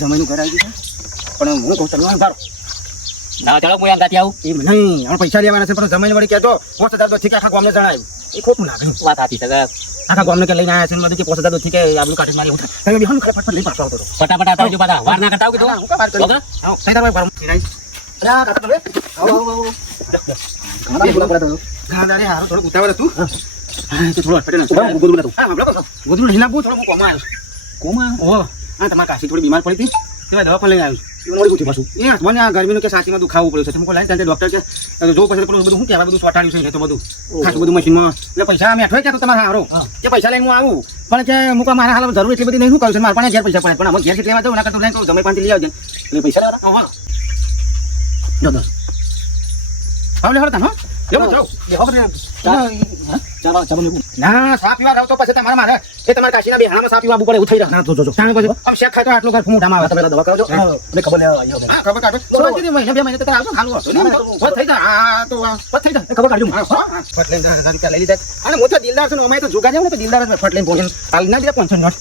જમાઈનું ઘર આવી ગયું પણ હું કહું તમે અંધારો ના ચાલો હું અંગાથી આવું એમ નહીં આપણે પૈસા લેવાના છે પણ જમાઈને વળી કહેતો 5000 દોથી કે આખા ગામને જણાવ્યું એ ખોટું લાગે વાત સાચી છે આખા ગામને કે લઈને આવ્યા છે બધું કે 5000 દોથી કે આબલું કાઢી મારી તમે બી હમ ફટાફટ લઈ પાછો આવતો ફટાફટ આવજો પાછા વાર ના કરતા આવું કીધું હું કા વાર કરી આવો થઈ તાર ભાઈ ફિરાઈ અરે કાકા તમે આવો આવો ઘણા બોલા પડતો ઘણા રે હારો થોડું ઉતાવળ હતું હા તો થોડું અટપટે ના ગોદરું નતું હા હમણાં ગોદરું નહીં લાગવું થોડું કોમા આવ્યો કોમા ઓ હા તમારા કાશી થોડી બીમાર પડી હતી તેમાં દવા પણ લઈને આવ્યો એવું વળી પૂછ્યું પાછું એ મને આ ગરમીનું કે સાચીમાં દુખાવું પડ્યું છે તમે કોઈ લાઈ ત્યાં ડોક્ટર છે જો પછી પેલું બધું શું કહેવાય બધું સોટાડ્યું છે તો બધું ખાસું બધું મશીનમાં એટલે પૈસા અમે અઠવાય ક્યાં તો તમારે હારો કે પૈસા લઈને હું આવું પણ કે મૂકા મારા હાલ જરૂર એટલી બધી નહીં શું કહું છું મારા પણ ઘેર પૈસા પડે પણ અમે ઘેર કેટલી લેવા જવું ના કરતું લઈને કહું તમે પાંચથી લઈ આવજો એટલે પૈસા લેવા હા જો દસ હવે લેવા હતા હા ના સા પીવા રાવ તો પછી તમારે મારે એ તમારા કાશીના બેહાણામાં સા પીવા આવવું પડે એવું થઈ રહ્યા ના તો જોજો તાણે પછી આમ શેક ખાય તો આટલું ઘર મોઢામાં આવે તમે દવા કરાવજો મને ખબર લેવા આવ્યો હા ખબર કાઢો સોચી દે મહિના 2 મહિના તો આવજો ખાલું હતો ને બસ થઈ જાય આ તો બસ થઈ જાય ખબર કાઢજો હા ફટ લઈને 1000 રૂપિયા લઈ લીધા અને હું તો દિલદાર છું અમે તો જુગા જાવ ને તો દિલદાર જ ફટ લઈને પહોંચીને હાલ ના દીધા 500 નોટ